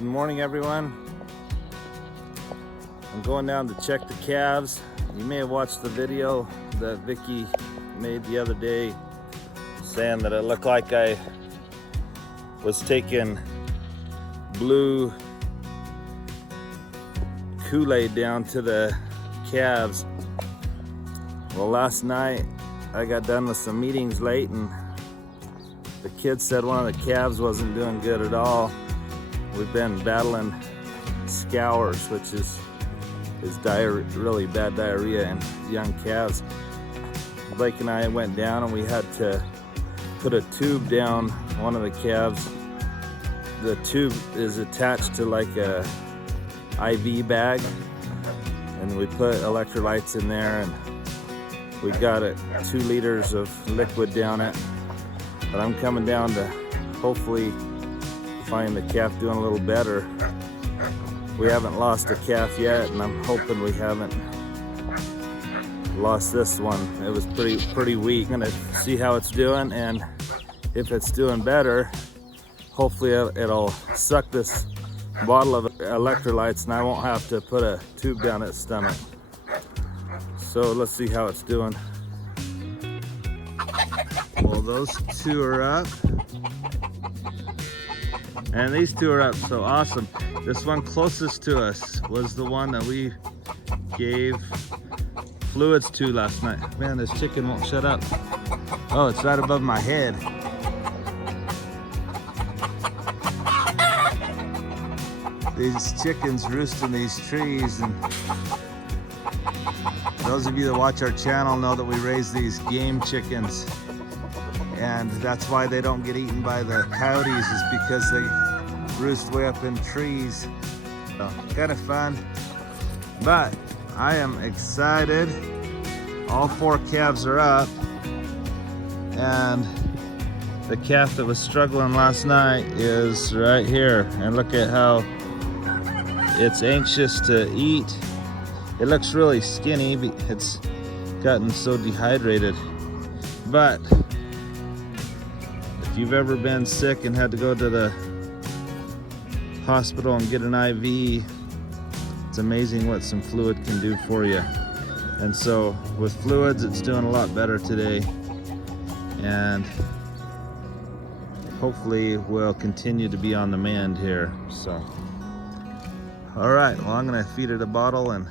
Good morning, everyone. I'm going down to check the calves. You may have watched the video that Vicky made the other day saying that it looked like I was taking blue Kool-Aid down to the calves. Well, last night I got done with some meetings late and the kids said one of the calves wasn't doing good at all. We've been battling scours, which is really bad diarrhea in young calves. Blake and I went down and we had to put a tube down one of the calves. The tube is attached to like a IV bag, and we put electrolytes in there, and we got it 2 liters of liquid down it. But I'm coming down to hopefully find the calf doing a little better. We haven't lost a calf yet, and I'm hoping we haven't lost this one. It was pretty weak. I'm gonna see how it's doing, and if it's doing better, hopefully it'll suck this bottle of electrolytes and I won't have to put a tube down its stomach. So let's see how it's doing. Well, those 2 are up. And these 2 are up, so awesome. This one closest to us was the one that we gave fluids to last night. Man, this chicken won't shut up. Oh, it's right above my head. These chickens roost in these trees, and those of you that watch our channel know that we raise these game chickens, and that's why they don't get eaten by the coyotes, is because they roost way up in trees. So, kind of fun, but I am excited. All 4 calves are up, and the calf that was struggling last night is right here, and look at how it's anxious to eat. It looks really skinny. It's gotten so dehydrated. But if you've ever been sick and had to go to the hospital and get an IV, it's amazing what some fluid can do for you. And so with fluids, it's doing a lot better today. And hopefully we'll continue to be on the mend here. So. All right, well, I'm gonna feed it a bottle and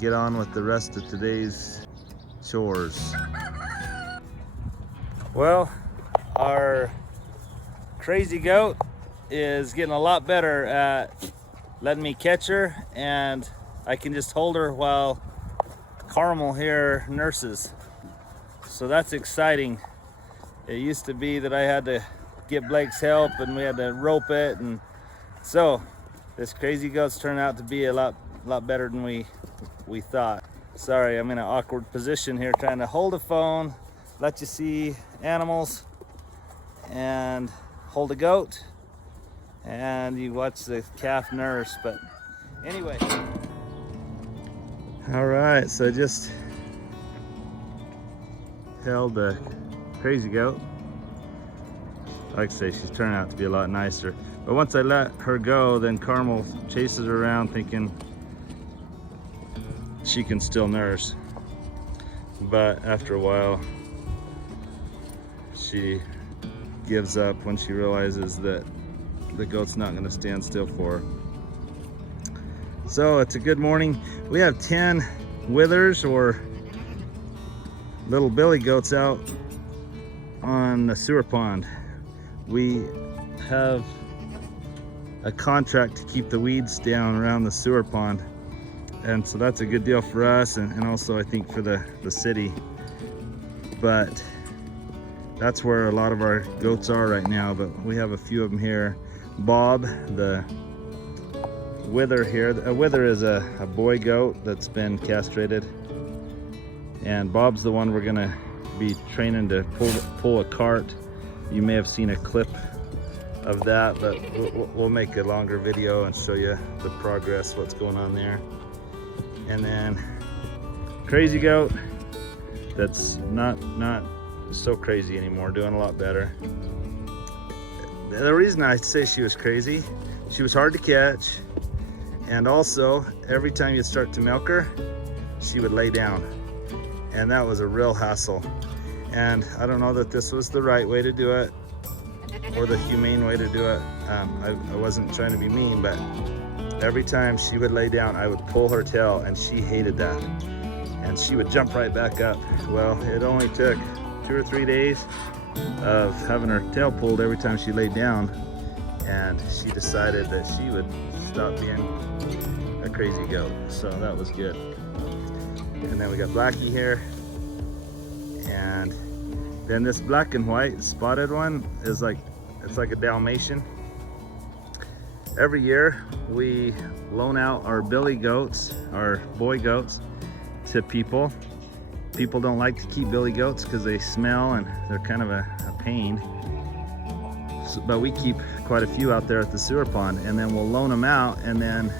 get on with the rest of today's chores. Well, our crazy goat is getting a lot better at letting me catch her, and I can just hold her while Carmel here nurses. So that's exciting. It used to be that I had to get Blake's help and we had to rope it, and so this crazy goat's turned out to be a lot better than we thought. Sorry, I'm in an awkward position here trying to hold a phone, let you see animals, and hold a goat, and you watch the calf nurse. But anyway. All right, so I just held the crazy goat. Like I say, she's turned out to be a lot nicer. But once I let her go, then Carmel chases her around thinking she can still nurse. But after a while, she gives up when she realizes that the goat's not gonna stand still for her. So it's a good morning. We have 10 withers, or little billy goats, out on the sewer pond. We have a contract to keep the weeds down around the sewer pond, and so that's a good deal for us, and also I think for the city. But that's where a lot of our goats are right now, but we have a few of them here. Bob, the wither here, a wither is a boy goat that's been castrated, and Bob's the one we're gonna be training to pull a cart. You may have seen a clip of that, but we'll make a longer video and show you the progress, what's going on there. And then crazy goat that's not so crazy anymore, doing a lot better. the reason I say she was crazy, she was hard to catch, and also every time you'd start to milk her, she would lay down, and that was a real hassle. And I don't know that this was the right way to do it or the humane way to do it. I wasn't trying to be mean, but every time she would lay down, I would pull her tail, and she hated that. And she would jump right back up. Well, it only took 2 or 3 days of having her tail pulled every time she laid down, and she decided that she would stop being a crazy goat. So that was good. And then we got Blackie here, and then this black and white spotted one is like, it's like a Dalmatian. Every year we loan out our billy goats, our boy goats, to people. People don't like to keep billy goats because they smell and they're kind of a pain. So, but we keep quite a few out there at the sewer pond, and then we'll loan them out, and then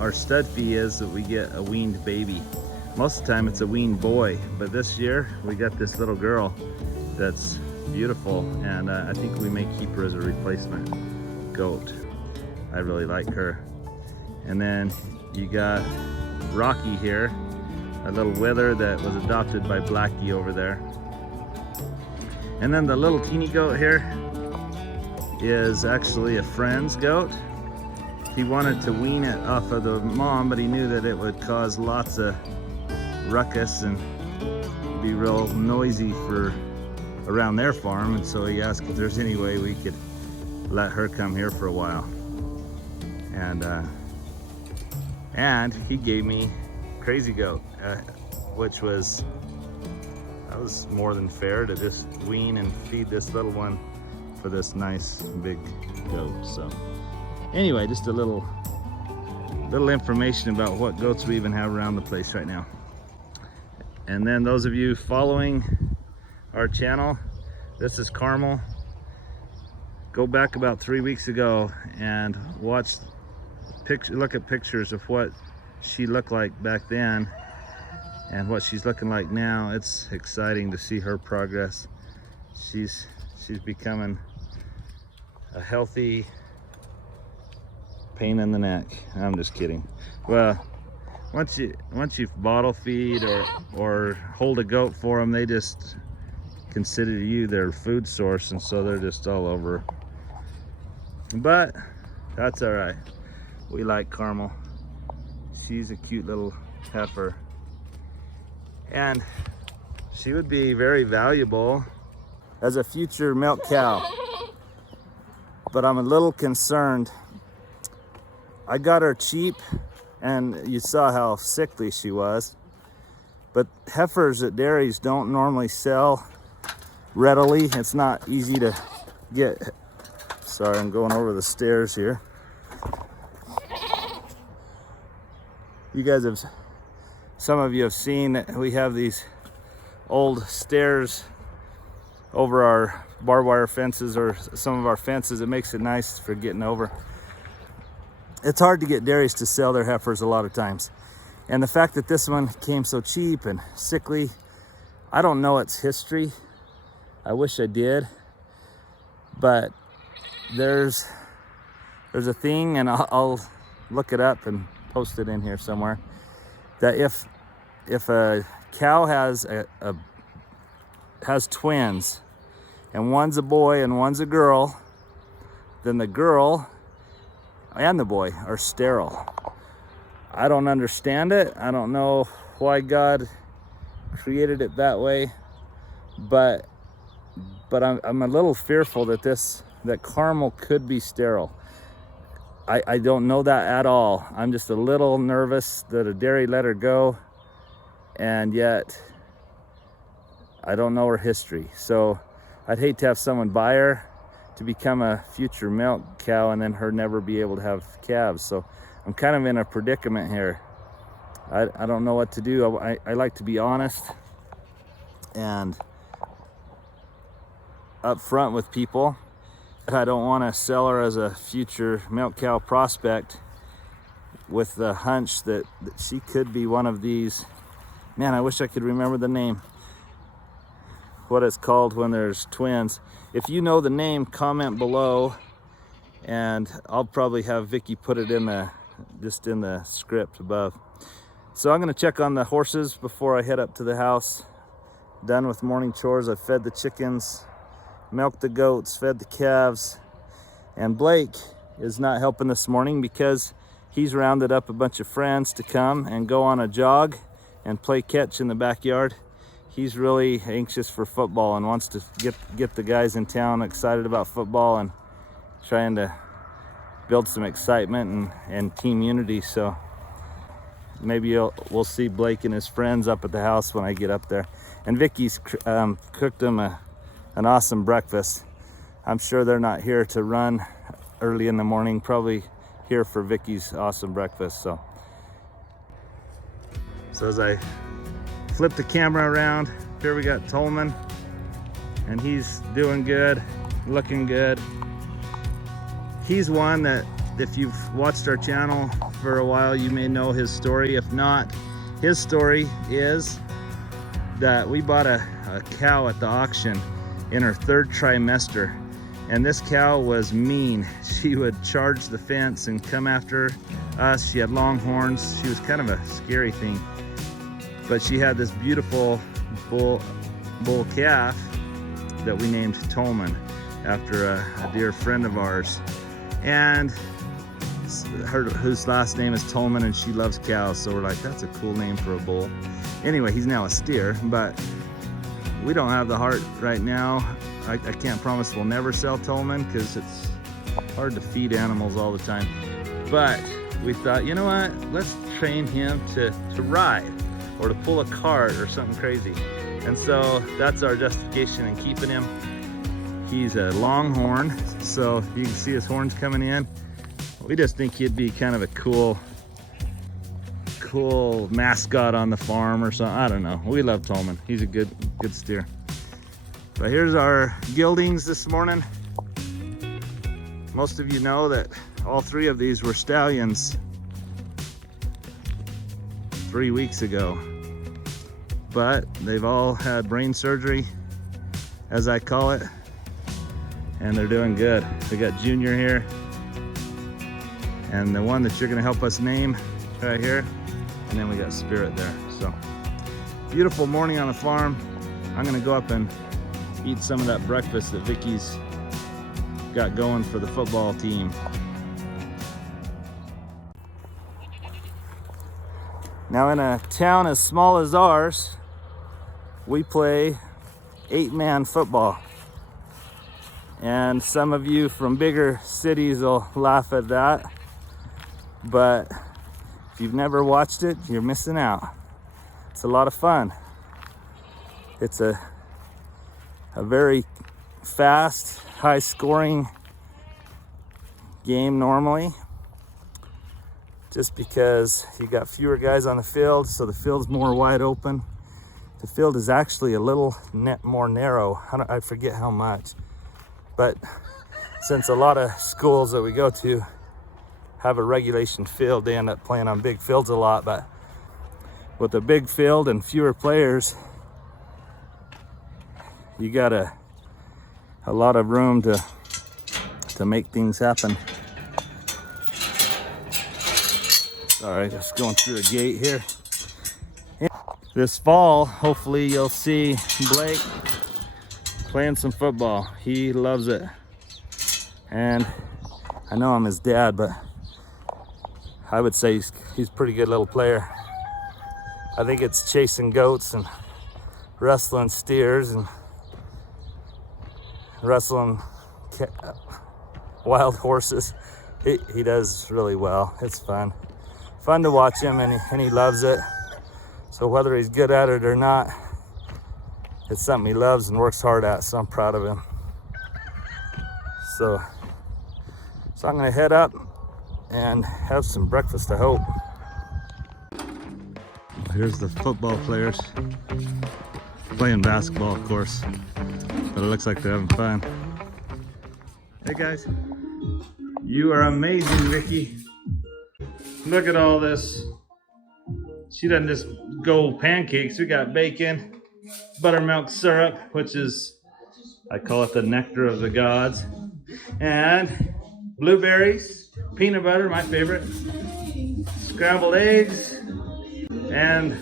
our stud fee is that we get a weaned baby. Most of the time it's a weaned boy, but this year we got this little girl that's beautiful, and I think we may keep her as a replacement goat. I really like her. And then you got Rocky here, a little wither that was adopted by Blackie over there. And then the little teeny goat here is actually a friend's goat. He wanted to wean it off of the mom, but he knew that it would cause lots of ruckus and be real noisy for around their farm, and so he asked if there's any way we could let her come here for a while. And he gave me Crazy Goat, which was more than fair to just wean and feed this little one for this nice big goat. So anyway, just a little information about what goats we even have around the place right now. And then those of you following our channel, this is Carmel. Go back about 3 weeks ago and look at pictures of what she looked like back then and what she's looking like now. It's exciting to see her progress. She's becoming a healthy pain in the neck. I'm just kidding. Well, once you bottle feed or hold a goat for them, they just consider you their food source, and so they're just all over. But that's all right. We like Carmel. She's a cute little heifer, and she would be very valuable as a future milk cow. But I'm a little concerned. I got her cheap, and you saw how sickly she was. But heifers at dairies don't normally sell readily. It's not easy to get. Sorry, I'm going over the stairs here. You guys some of you have seen that we have these old stairs over our barbed wire fences or some of our fences. It makes it nice for getting over. It's hard to get dairies to sell their heifers a lot of times. And the fact that this one came so cheap and sickly, I don't know its history. I wish I did. But there's a thing, and I'll look it up and post it in here somewhere, that if a cow has has twins, and one's a boy and one's a girl, then the girl and the boy are sterile. I don't understand it. I don't know why God created it that way, but I'm a little fearful that Carmel could be sterile. I don't know that at all. I'm just a little nervous that a dairy let her go, and yet I don't know her history. So I'd hate to have someone buy her to become a future milk cow and then her never be able to have calves. So I'm kind of in a predicament here. I don't know what to do. I like to be honest and upfront with people. I don't want to sell her as a future milk cow prospect with the hunch that she could be one of these. Man, I wish I could remember the name. What it's called when there's twins. If you know the name, comment below and I'll probably have Vicky put it in the script above. So I'm gonna check on the horses before I head up to the house. Done with morning chores. I fed the chickens, milked the goats, fed the calves, and Blake is not helping this morning because he's rounded up a bunch of friends to come and go on a jog and play catch in the backyard. He's really anxious for football and wants to get the guys in town excited about football and trying to build some excitement and team unity. So maybe we'll see Blake and his friends up at the house when I get up there. And Vicky's cooked them an awesome breakfast. I'm sure they're not here to run early in the morning, probably here for Vicky's awesome breakfast. So as I flip the camera around, here we got Tolman, and he's doing good, looking good. He's one that if you've watched our channel for a while, you may know his story. If not, his story is that we bought a cow at the auction in her 3rd trimester, and this cow was mean. She would charge the fence and come after us. She had long horns. She was kind of a scary thing, but she had this beautiful bull calf that we named Tolman after a dear friend of ours, and whose last name is Tolman, and she loves cows, so we're like, that's a cool name for a bull. Anyway, he's now a steer, but we don't have the heart right now. I can't promise we'll never sell Tolman because it's hard to feed animals all the time, but we thought, you know what, let's train him to ride or to pull a cart or something crazy. And so that's our justification in keeping him. He's a longhorn, so you can see his horns coming in. We just think he'd be kind of a cool mascot on the farm or something. I don't know. We love Tolman. He's a good steer. But here's our geldings this morning. Most of you know that all 3 of these were stallions 3 weeks ago, but they've all had brain surgery, as I call it, and they're doing good. We got Junior here, and the one that you're gonna help us name right here, and then we got Spirit there. So beautiful morning on the farm. I'm gonna go up and eat some of that breakfast that Vicky's got going for the football team. Now, in a town as small as ours, we play 8-man football. And some of you from bigger cities will laugh at that, but if you've never watched it, you're missing out. It's a lot of fun. It's a very fast, high-scoring game normally, just because you got fewer guys on the field, so the field's more wide open. The field is actually a little more narrow. I forget how much, but since a lot of schools that we go to have a regulation field, they end up playing on big fields a lot. But with a big field and fewer players, you got a lot of room to make things happen. All right, just going through a gate here. This fall, hopefully you'll see Blake playing some football. He loves it. And I know I'm his dad, but I would say he's a pretty good little player. I think it's chasing goats and wrestling steers and wrestling wild horses. He does really well. It's fun to watch him, and he loves it. So whether he's good at it or not, it's something he loves and works hard at, so I'm proud of him. So I'm gonna head up and have some breakfast, I hope. Here's the football players playing basketball, of course, but it looks like they're having fun. Hey guys, you are amazing, Vicky. Look at all this. She doesn't just go pancakes. We got bacon, buttermilk syrup, which is, I call it the nectar of the gods, and blueberries, peanut butter, my favorite, scrambled eggs, and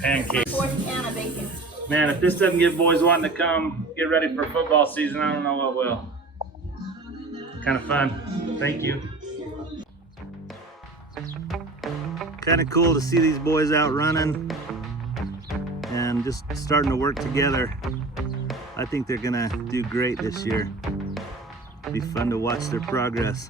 pancakes. Fourth can of bacon. Man, if this doesn't get boys wanting to come get ready for football season, I don't know what will. Kind of fun. Thank you. Kind of cool to see these boys out running and just starting to work together. I think they're gonna do great this year. Be fun to watch their progress.